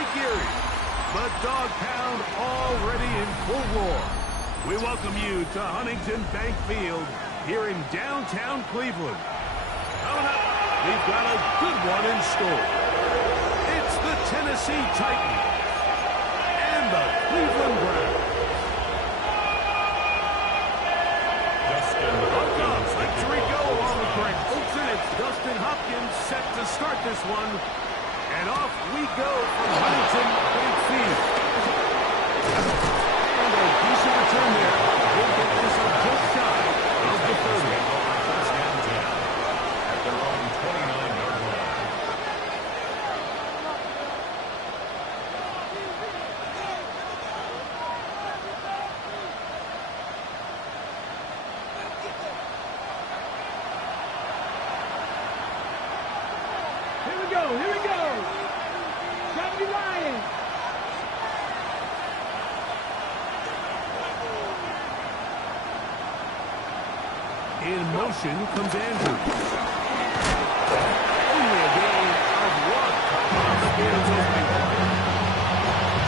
Lake Erie. The Dog Pound already in full roar. We welcome you to Huntington Bank Field here in downtown Cleveland. Coming up, we've got a good one in store. It's the Tennessee Titans and the Cleveland Browns. Victory go along with Greg Olsen. It's Dustin Hopkins set to start this one. And off we go from Huntington Bank Field. And a decent return there. We'll get this up just shy of the 30. First down 10 at their own 29-yard line. Here we go. Johnny Ryan. In motion comes Andrews. Only a gain of 1.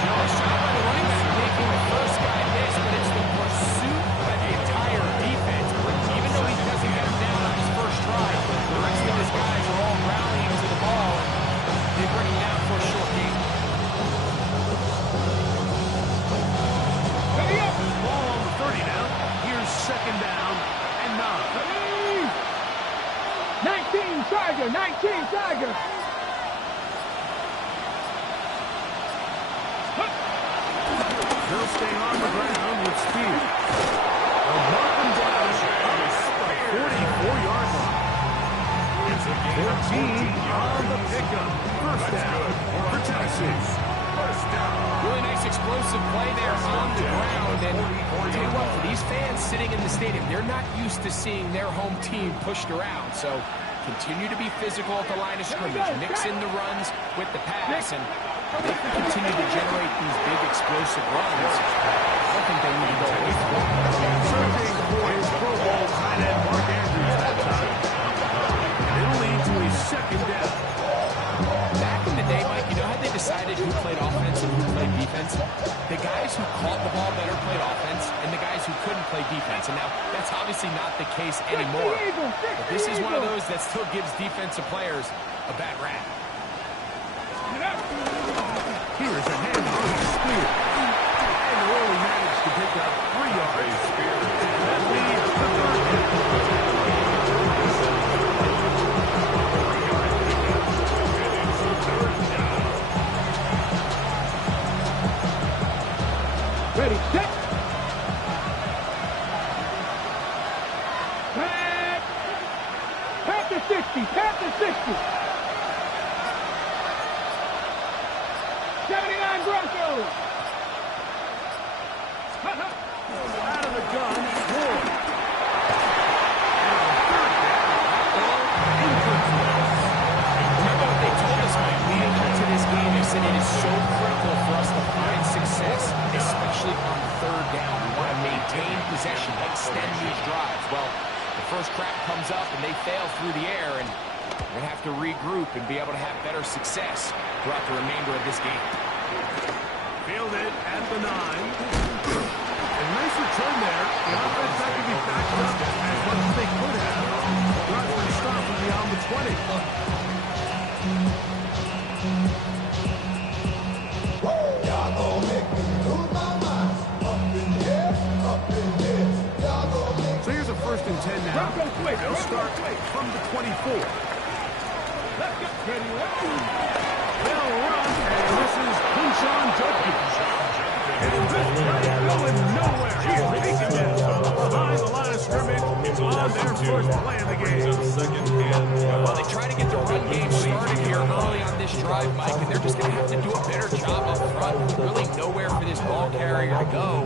Josh shot by the running back, making the first guy miss, but it's the pursuit by the entire defense. Even though he doesn't get him down on his first try, the rest of his guys are all rallying to the ball. They bring him down for a short gain. Ball on the 30 now. Here's second down and 9. 19 Tiger. They'll stay on the ground with speed. They'll mark them down up the 44-yard line. 14 on the pickup. First down for Tennessee. Really nice explosive play there on the ground. And I'll tell you what, for these fans sitting in the stadium, they're not used to seeing their home team pushed around. So continue to be physical at the line of scrimmage. Mix in the runs with the pass. And they can continue to generate these big explosive runs. I don't think they need to go away from it. Searching for his Pro Bowl tight end Mark Andrews that time. And it'll lead to a second down. Back in the day, Mike, you know how they decided who played offense and who played defense? The guys who caught the ball better played offense, and the guys who couldn't play defense. And now, that's obviously not the case anymore. But this is one of those that still gives defensive players a bad rap. Here's a handoff to Spear. And only managed to pick up 3 yards. That leads the third down. Ready, set. Pat the 60. 79 Broncos. Out of the gun, Ward. Remember what they told us, Mike, leading up to this game. They said it is so critical for us to find success, especially on third down. We want to maintain possession, extend these drives. Well, the first crack comes up and they fail through the air, and we're going to have to regroup and be able to have better success throughout the remainder of this game. Fielded at the 9. A nice return there. The offense had to be backed up as much as they could have. Drive for a stop from beyond the 20. So here's a 1st and 10 now. They'll start from the 24. They'll run, and this is Quinshon Judkins. And this guy going nowhere. He's taken down behind the line of scrimmage on their first play of the game. Well, they try to get the run game started here early on this drive, Mike, and they're just going to have to do a better job up front. Really nowhere for this ball carrier to go.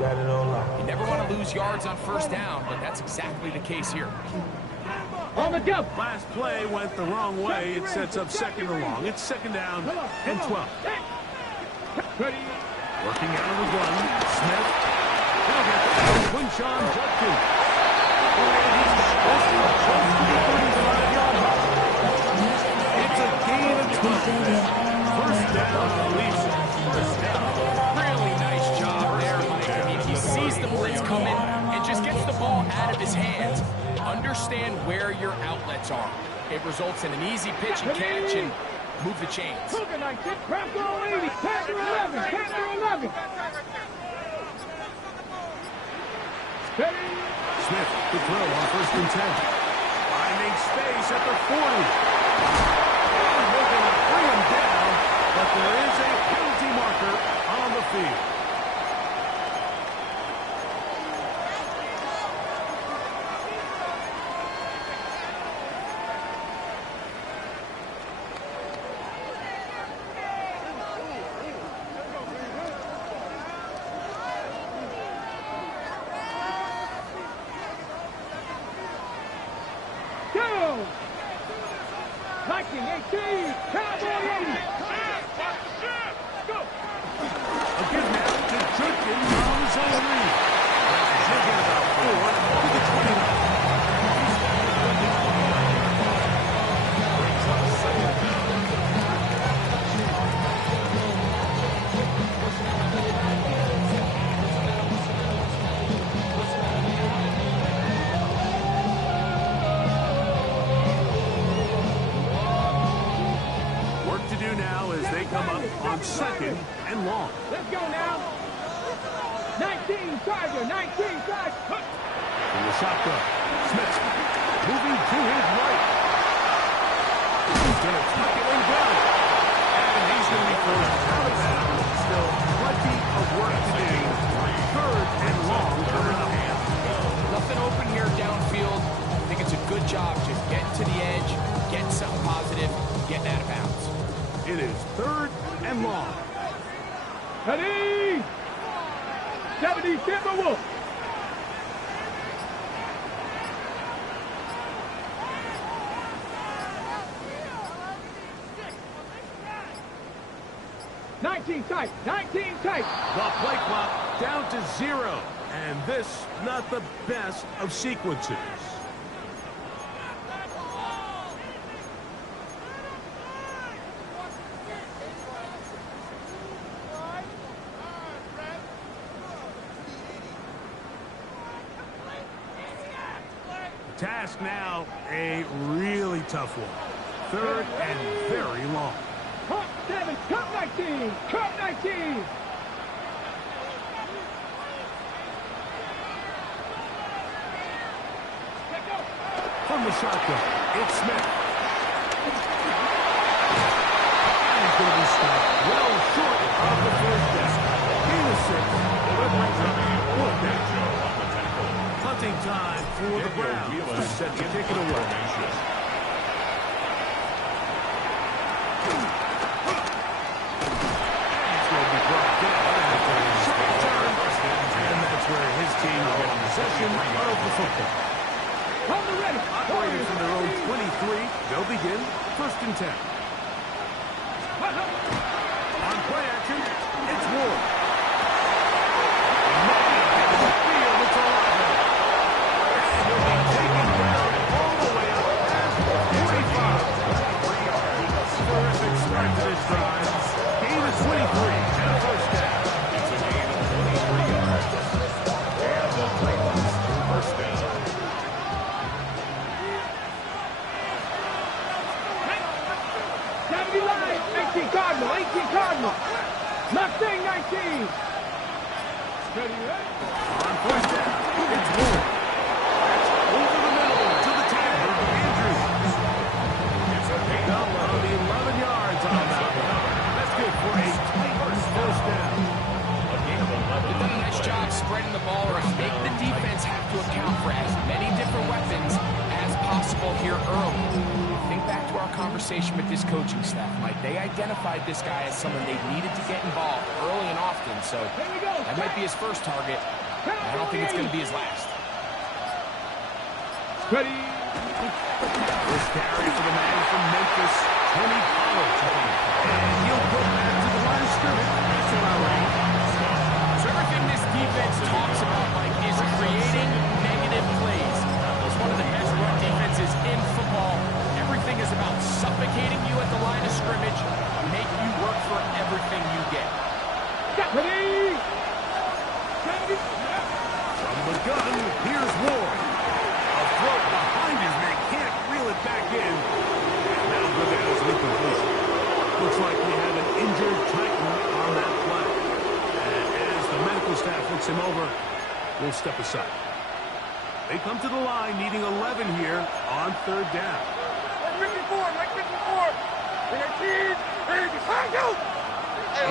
You never want to lose yards on first down, but that's exactly the case here. On the jump. Last play went the wrong way. It sets up second and long. It's second down and 12. Ready. Working out of the gun. Smith. He'll get the Quinshon Judkins. It's a gain of 12. First down, Leafs. Understand where your outlets are. It results in an easy pitch and catch and move the chains. Cougar 19, Bronco 80, Panther 11, Panther 11. Steady. Smith to throw on 1st and 10. Finding space at the 40. And they're going to bring him down, but there is a penalty marker on the field. Go! 1918, Cowboy 80. Go! A give now to Judkins on his own read. He'll get about 4 to the 29. Work to do now as they come up on 2nd and long. Let's go now. 19 Tiger, 19 Tiger. From the shotgun, Smith moving to his right. He's going to tuck it and go. And he's going to be forced out of bounds. Still plenty of work to do. 3rd and long coming up. Nothing open here downfield. I think it's a good job just getting to the edge, getting something positive, getting out of bounds. It is 3rd and long. Ready? 70 Timberwolf. Tight, 19 tight. The play clock down to 0. And this, not the best of sequences. Task now, a really tough one. 3rd and very long. Cup 7, Cup 19, Cup 19. From the shotgun, it's Smith. And he's going to be stopped well short of the 1st down. Gain of 6, delivering up 4th down. Hunting time for the Browns. Set to kick it away. Where his team will get possession of the football. Operating from their own 23, they'll begin 1st and 10. On play action, it's Ward. Field, it's Olave. And he'll be taken down all the way up past 45. Terrific start to this drive. Gain of 23 and a 1st down. Cardinal, 18 Cardinal. Mustang 19. Ready, right? On 1st down, it's Ward. Over the middle to the 10. Andrews. It's a pickup of the 11 yards on that one. That's good for a tight 1st down. They've done a nice job spreading the ball around, making the defense have to account for as many different weapons as possible here early. Think back to our conversation with this coaching staff, Mike. They identified this guy as someone they needed to get involved early and often, so that might be his first target. I don't think it's going to be his last. Ready? This carry for the man from Memphis, Tony Pollard. And he'll put that to the line of scrimmage. That's about right. So everything this defense talks about, Mike, is creating negative plays. It's one of the best run defenses in football. Everything is about suffocating you at the line of scrimmage, make you work for everything you get. Ready? From the gun, here's Ward. A throw behind Takes him over. We'll step aside. They come to the line needing 11 here on third down. Like 54, like 54.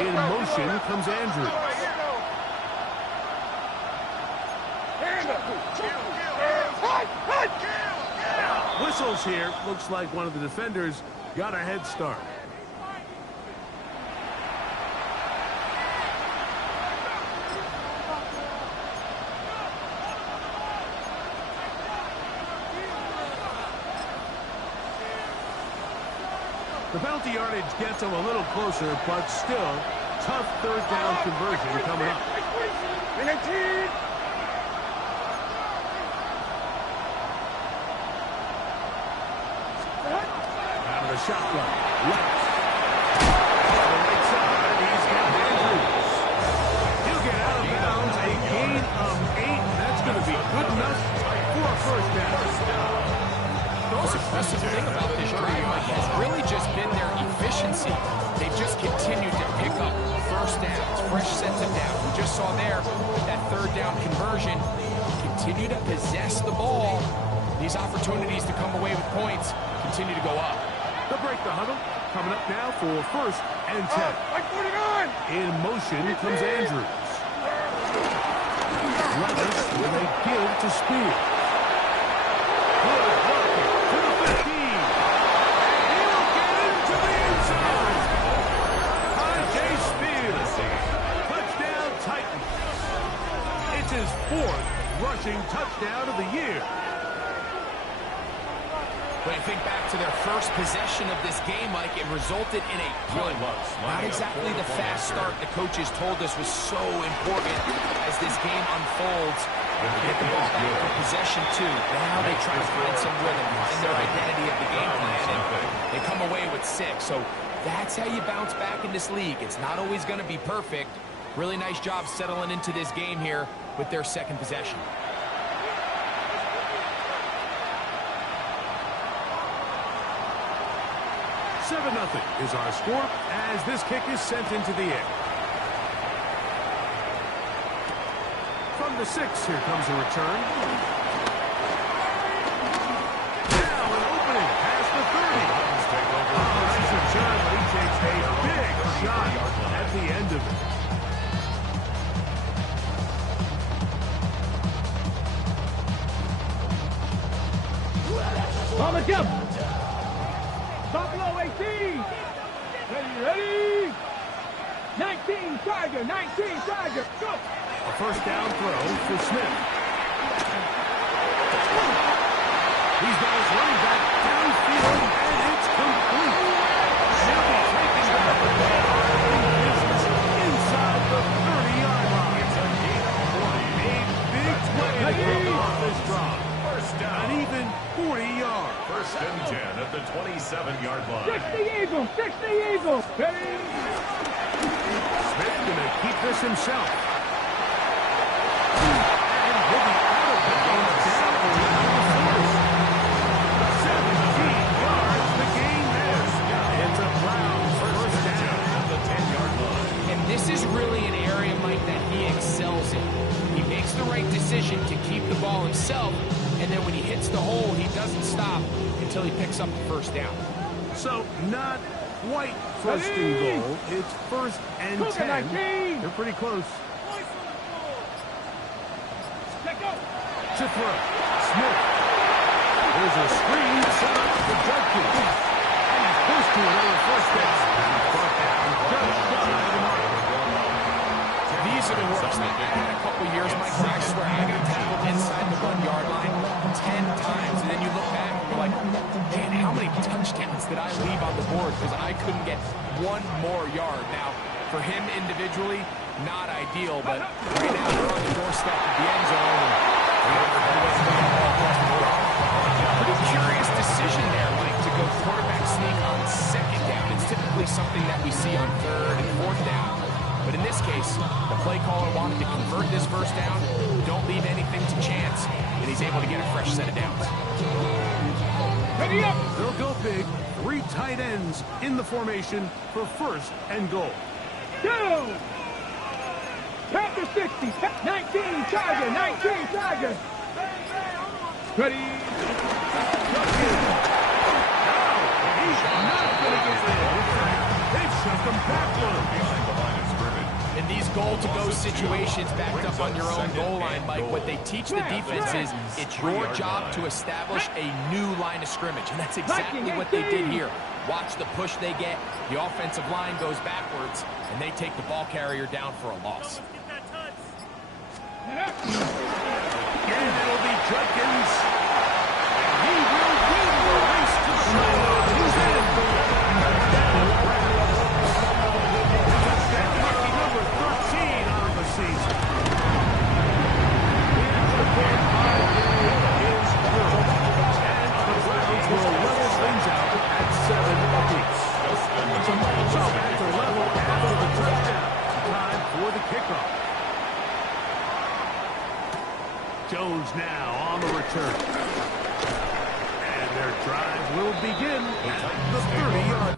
In motion comes Andrews. Whistles here. Looks like one of the defenders got a head start. The penalty yardage gets them a little closer, but still, tough third down conversion coming up. Out of the shotgun. Left. On the right side, he's got Andrews. He'll get out of bounds. A gain of 8. That's going to be good enough for a first down. The most impressive thing about this drive, Mike, has really just been their efficiency. They've just continued to pick up first downs, fresh sets of downs. We just saw there with that third down conversion, continue to possess the ball. These opportunities to come away with points continue to go up. They'll break the huddle. Coming up now for first and 10. Like 49. In motion comes Andrews. Levis with a give to Spears. Good blocking to the 15. He'll get into the end zone. J. Spears. Touchdown Titans. It's his 4th rushing touchdown of the year. When you think back to their first possession of this game, Mike, it resulted in a punt. Not exactly the fast start the coaches told us was so important as this game unfolds. They get the ball back for possession 2. Now they try to find some rhythm, find their identity of the game plan, and they come away with 6. So that's how you bounce back in this league. It's not always going to be perfect. Really nice job settling into this game here with their second possession. 7-0 is our score as this kick is sent into the air. From the 6, here comes a return. Now an opening past the 30. Nice return, but he takes a big shot at the end of it. On the jump. Buffalo 18. Ready. 19 Tiger, 19 Tiger. Go. A first down throw for Smith. He's got his running back downfield, and it's complete. He'll be taking back the ball business inside the 30-yard line. It's a gain of 40. A big play on this drive. First down. An even 40 yards. First and 10 at the 27-yard line. 60 Eagles, 60 Eagles. Ready. Smith going to keep this himself. And he'll be out of the game down around the 40. 17 yards the gain there. It's a Browns first down at the 10-yard line. And this is really an area, Mike, that he excels in. He makes the right decision to keep the ball himself, and then when he hits the hole, he doesn't stop until he picks up the first down. So not quite first and goal. It's first and 10. They're pretty close. To throw. Smith. There's a screen set up for Judkins. And he's pushed to another first down. Brought down just shy of the mark. These are the worst. I had a couple years, Mike, where I swear I got tackled inside the 1-yard line 10 times. And then you look back and you're like, man, how many touchdowns did I leave on the board because I couldn't get one more yard? Now, for him individually, not ideal, but right now they're on the doorstep of the end zone. Pretty curious decision there, Mike, to go quarterback sneak on second down. It's typically something that we see on third and fourth down. But in this case, the play caller wanted to convert this first down, don't leave anything to chance, and he's able to get a fresh set of downs. Ready up. They'll go big. 3 tight ends in the formation for first and goal. Down. Panther 60, 19 Charger, 19 Charger. Ready? He's not going to get in. They've shoved him backwards. In these goal-to-go situations backed up on your own goal line, Mike, what they teach the defense is it's your job to establish a new line of scrimmage, and that's exactly what they did here. Watch the push they get. The offensive line goes backwards, and they take the ball carrier down for a loss. And it'll be Judkins. And he will win the race to the sideline. He's in. Touchdown, lucky number 13 on the season. The extra point five game is through. And the Browns will level things out at 7 apiece. So back to level after the touchdown. Time for the kickoff. Jones now on the return. And their drive will begin at the 30-yard.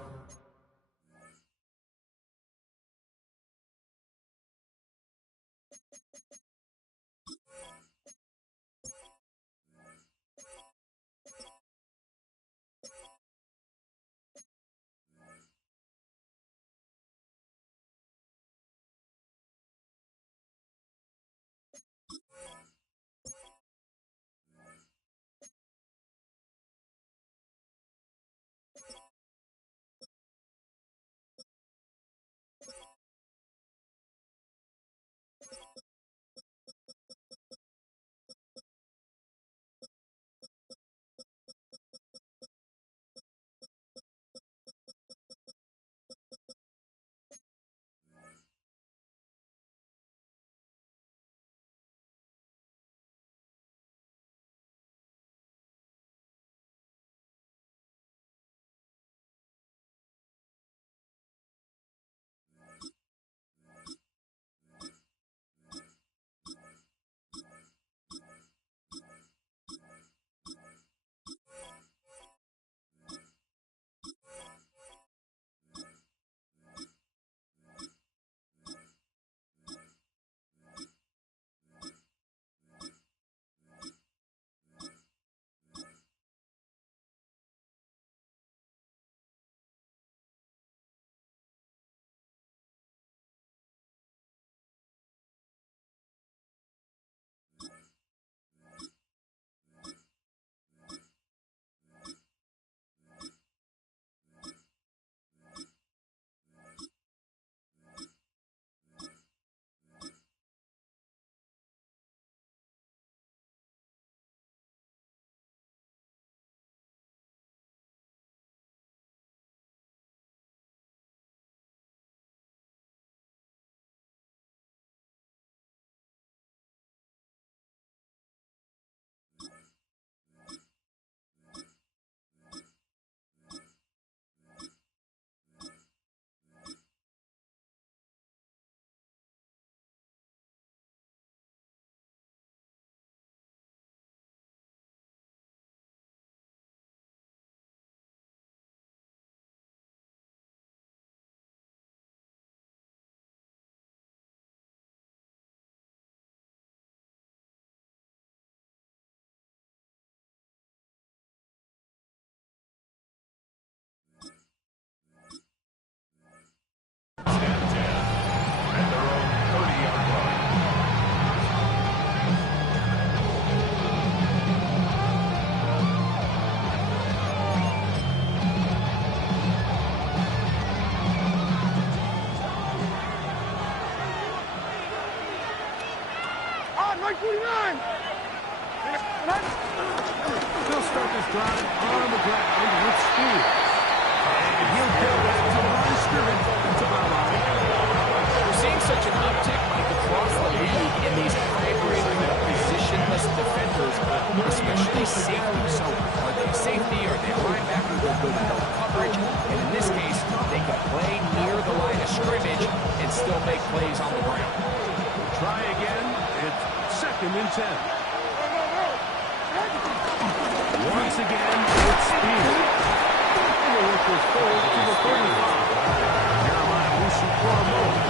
They'll start this drive on the ground with speed. And he'll get back to the line of scrimmage. That's about right. We're seeing such an uptick, Mike, across the league in these hybrid positionless defenders, especially safety. So are they a safety? Are they a linebacker? They'll go to double coverage. And in this case, they can play near the line of scrimmage and still make plays on the ground. Try again. It's 2nd and 10. Once again, with speed. And the work was forward to the 35. Jeremiah Owusu-Koramoah.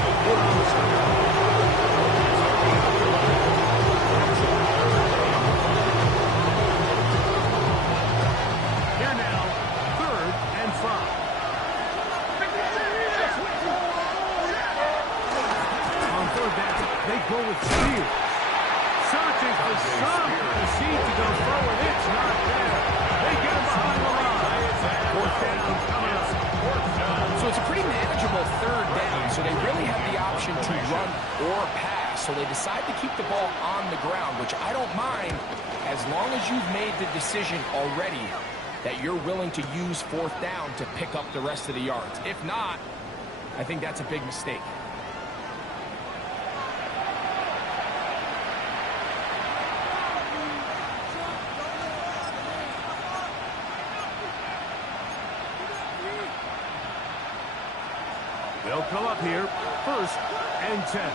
go with Spears. Searching for something to see to go forward. It's not there. They get him behind the line. Fourth down coming up. So it's a pretty manageable third down, so they really have the option to run or pass. So they decide to keep the ball on the ground, which I don't mind as long as you've made the decision already that you're willing to use fourth down to pick up the rest of the yards. If not, I think that's a big mistake. They'll come up here, 1st and 10.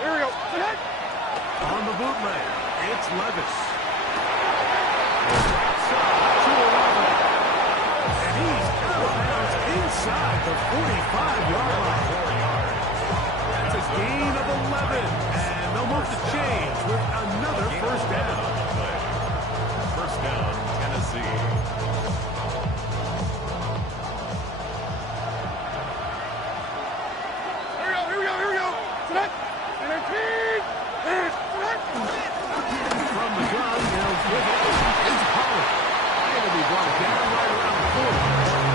Here we go. On the bootleg, it's Levis. Right side to 11. And he's out of bounds inside the 45-yard line. That's a gain of 11. And they'll move the change with another first down. First down, Tennessee. From the gun, Mills with it. It's Pollard. Going to be brought down right around the 40.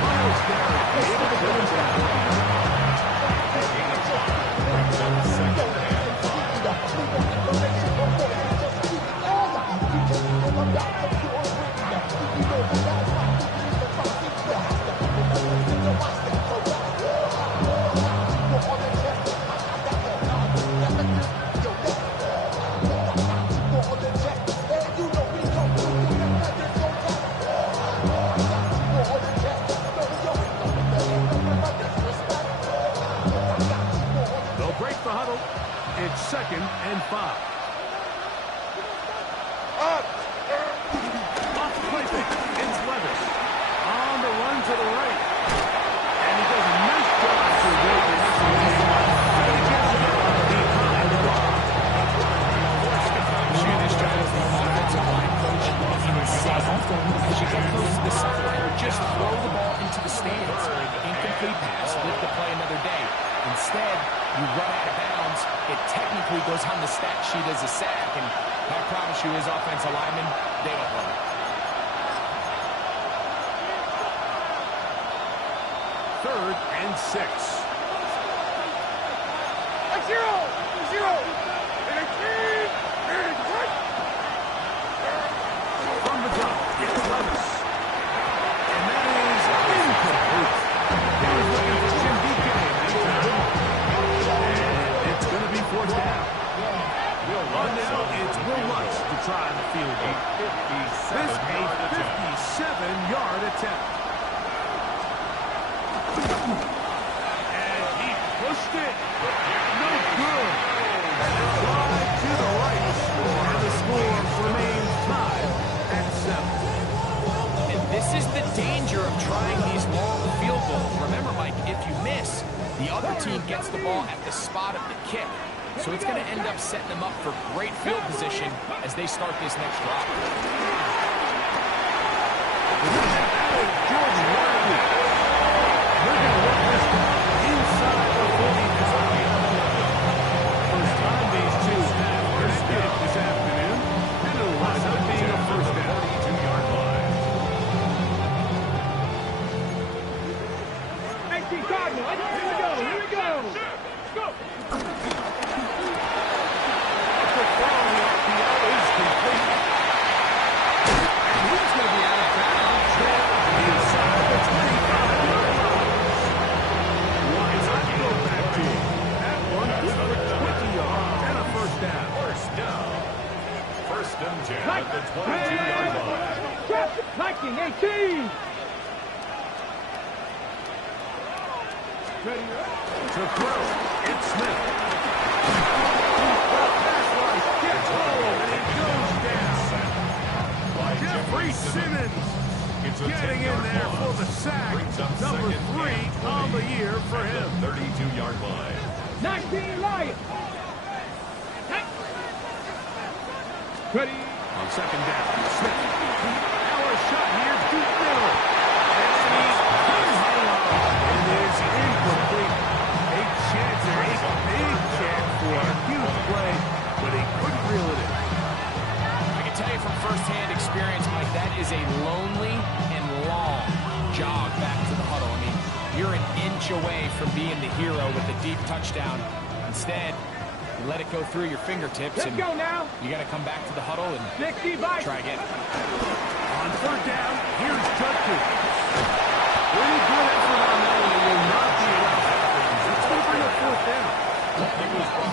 Miles Garrett able to put him down. It's 2nd and 5. Off the play fake. It's Levis. On the run to the right. And he does a nice job to avoid the behind the line. This job as the offensive line coach as you get close to the sideline, just throw the ball into the stands. Incomplete pass, live to play another day. Instead, you run out of bounds. It technically goes on the stat sheet as a sack, and I promise you, as offensive linemen, they don't run it. 3rd and 6. Zero. From the gun, it's Levis. And that is incomplete. He was looking for Jim Dike. And it's going to be 4th down. But now it's Will Lutz to try the field goal. This a 57-yard attempt. And he pushed it. No good. Wide to the right. And the score remains tied at 7. And this is the danger of trying these long field goals. Remember, Mike, if you miss, the other team gets the ball at the spot of the kick. So it's going to end up setting them up for great field position as they start this next drive. Jordan Riley. They're going to work this inside the 45. First time these two have connected this afternoon. And it'll wind up being a first down. 32-yard line. 19 Cardinals. Here we go. Go. First and 10 at the 22-yard line. Viking 18. To throw, it's Smith. Pass rush gets home, and it goes down. Jeffrey Simmons getting in there for the sack. Number 3 on the year for him. 32-yard line. 19 Lions. Ready. On 2nd down, Smith. Now a shot here, deep middle. And he's hang on. It is incomplete. A big chance deep touchdown. Instead, you let it go through your fingertips. Let's go now. You got to come back to the huddle and 60 by try again. On third down, here's Judkins. Pretty good effort on that one. It will not be enough. It's going to bring up fourth down.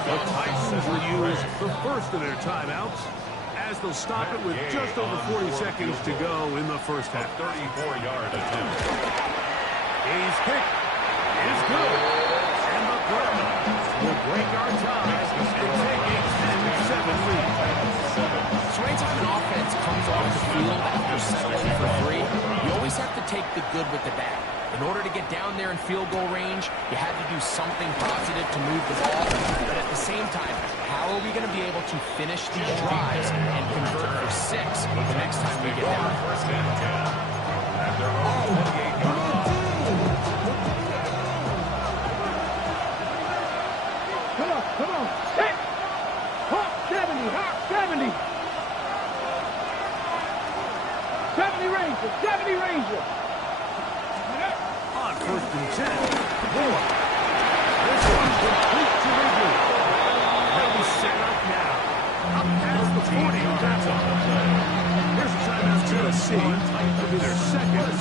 The Titans will use the first of their timeouts as they'll stop it with just over 40 seconds to go in the first half. 34-yard attempt. He's hit. Is good. And the Cardinals will break our ties and take a 10-7 lead. So anytime an offense comes off the field after settling for three, you always have to take the good with the bad. In order to get down there in field goal range, you had to do something positive to move the ball. But at the same time, how are we going to be able to finish these drives and convert for 6 the next time we get down? First and 10 at their own 28-yard line. Come on. Set. Hawk 70. Hawk 70. 70 Ranger. 70 Ranger. On first and 10. Moore. This one's complete to Ridley. They'll be set up now. Up past the 40. That's on the play. Here's a timeout Tennessee. It'll be their second. As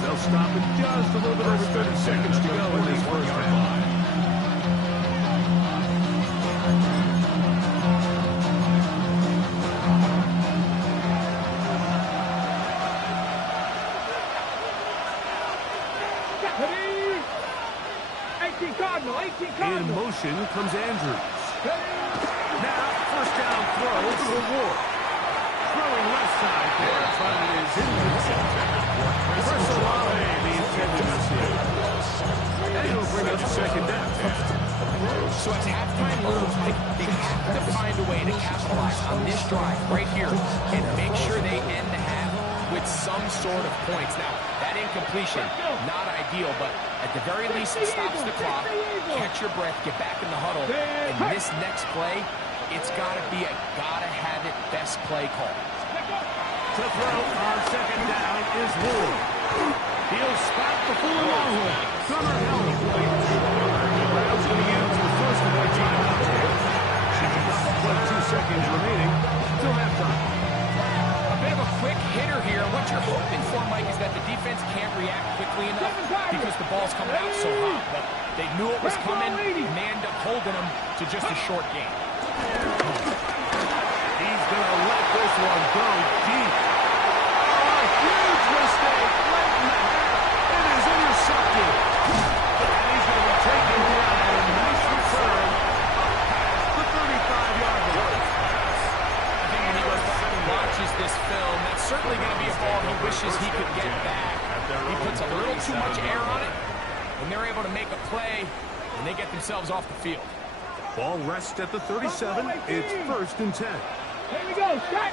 they'll stop it just a little bit over 30 seconds to go in this first half. In motion comes Andrews. Now, first down throw to the Ward. Throwing left side there, but it is inconsistent. Chris Olave, the intended receiver. And it'll bring up second down. So as halftime looms, they have to find a way to capitalize on this drive right here and make sure they end the half with some sort of points. Now, that incompletion, not ideal, but at the very least, it stops the clock. Catch your breath, get back in the huddle, and this next play, it's got to be a gotta-have-it best play call. To throw on second down is Ward. He'll spot the full Longhorn. Gunnar Helm. The Browns going to use the first of their timeouts here. She's about 22 seconds remaining till halftime. A bit of a quick hitter here. What you're hoping for, Mike, is that the defense can't react quickly enough because the ball's coming out so hot. But they knew it was coming, and they end up holding them to just a short game. He's going to let this one go deep. Oh, a huge mistake late in the half. It is intercepted. And he's going to be taken down at a nice return up past the 35-yard line. I think when he goes back and watches this film, that's certainly going to be a ball he wishes he could get back. He puts a little too much air on it, and they're able to make a play, and they get themselves off the field. Ball rests at the 37. It's first and 10. Here we go. Shot.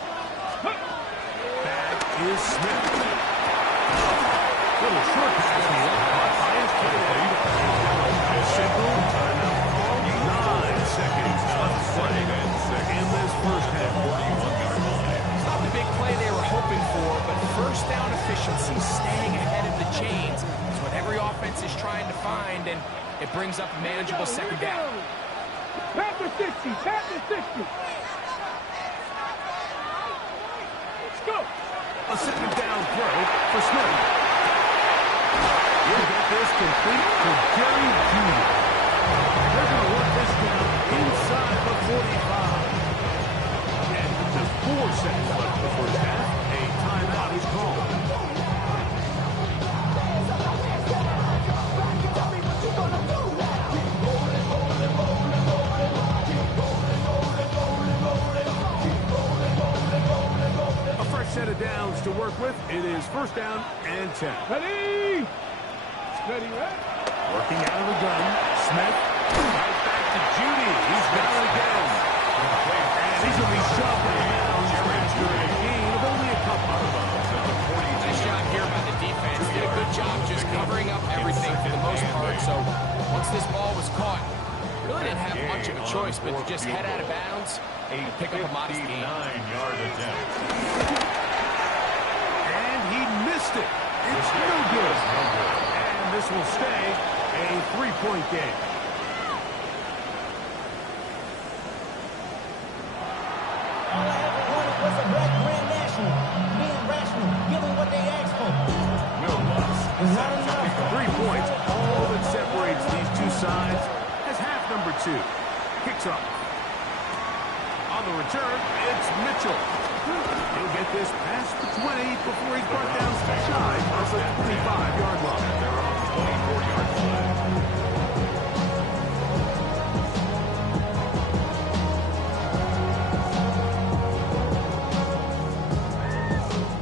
Back is Smith. Little short pass here. By his tight end. Simple timeout call. 9 seconds left to play in this first half. It's not the big play they were hoping for, but first down efficiency, staying ahead of the chains, is what every offense is trying to find, and it brings up a manageable second down. Panther 60. Panther 60. Go. A second down throw for Smith. He'll get this complete to Jerry Jr. They're going to work this down inside the 45. And with just 4 seconds left in the first half, a timeout is called. Set of downs to work with. It is first down and 10. Ready? Steady, right? Working out of the gun. Smith. Right back to Judy. He's got it again. And he's going to be shoved in bounds after a gain of only a couple. Nice job here by the defense. Did a good job just covering up everything for the most part. So once this ball was caught, really didn't have much of a choice but to just head out of bounds and pick up a modest gain. 9-yard attempt. Missed it. It's no good. And this will stay a 3-point game. sides as half number 2. Kicks off. On the return, it's Mitchell. He'll get this past the 20 before he's brought down shy of the 25-yard line. They're on the 24-yard line.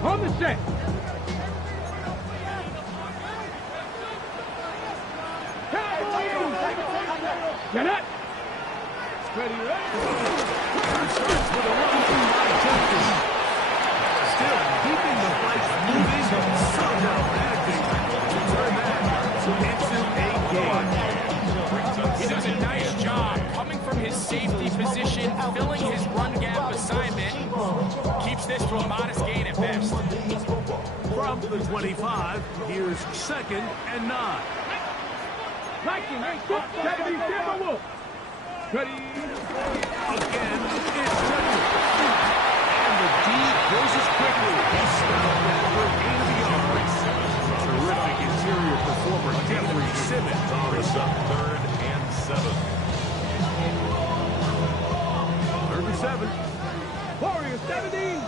On the set. Get it. Ready, Starts with a run by Jenkins. Still keeping the fight moving, somehow managing to turn that into a gain. He does a nice job coming from his safety position, filling his run gap assignment. Keeps this to a modest gain at best. From the 25, here's 2nd and 9. Liking, 70, Timberwolves. Ready. Again, it's Jenkins. And the D goes as quickly. He stopped that for a gain of yards. Terrific interior performer, Jeffrey Simmons on the 3rd and 7. 3rd and 7. Warriors 70.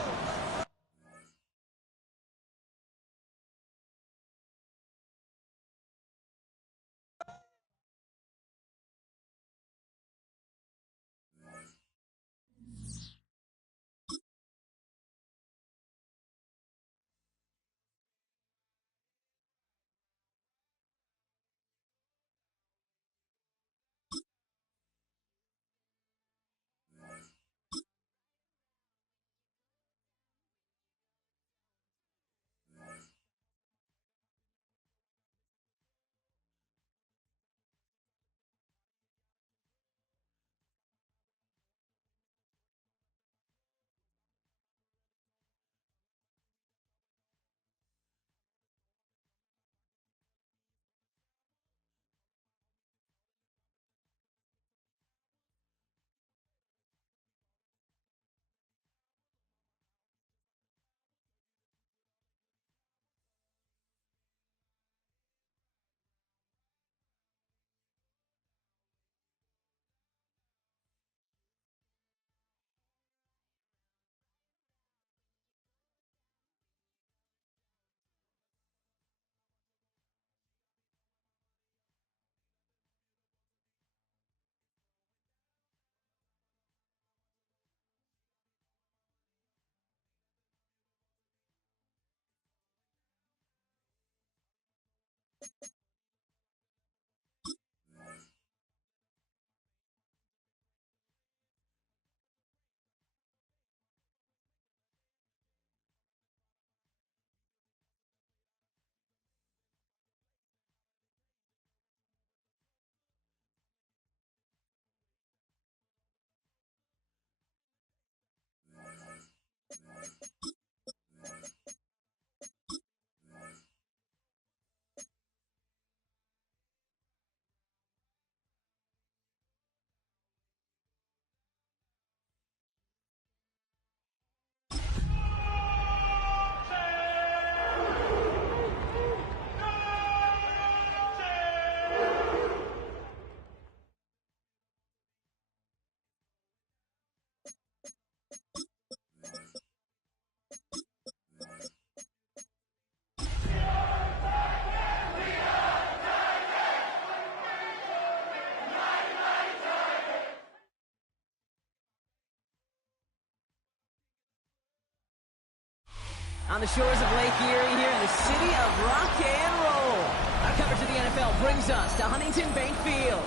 On the shores of Lake Erie here in the city of rock and roll. Our coverage of the NFL brings us to Huntington Bank Field.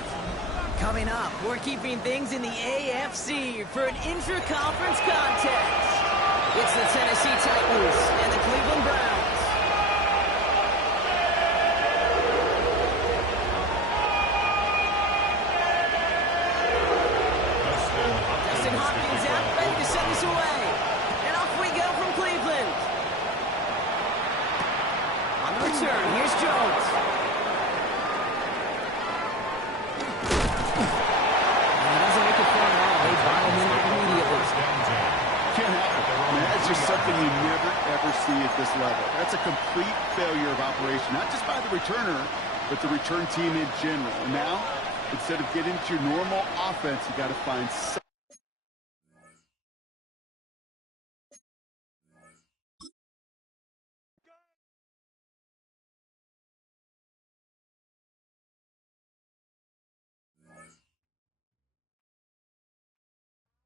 Coming up, we're keeping things in the AFC for an intra-conference contest. It's the Tennessee Titans and the Cleveland Browns. Justin Hopkins out, ready to send us away. And off we go from Cleveland. On the return, here's Jones. And he doesn't make it far at all. They bottle him up immediately. That's just something you never, ever see at this level. That's a complete failure of operation, not just by the returner, but the return team in general. And now, Instead of getting to your normal offense, you got to find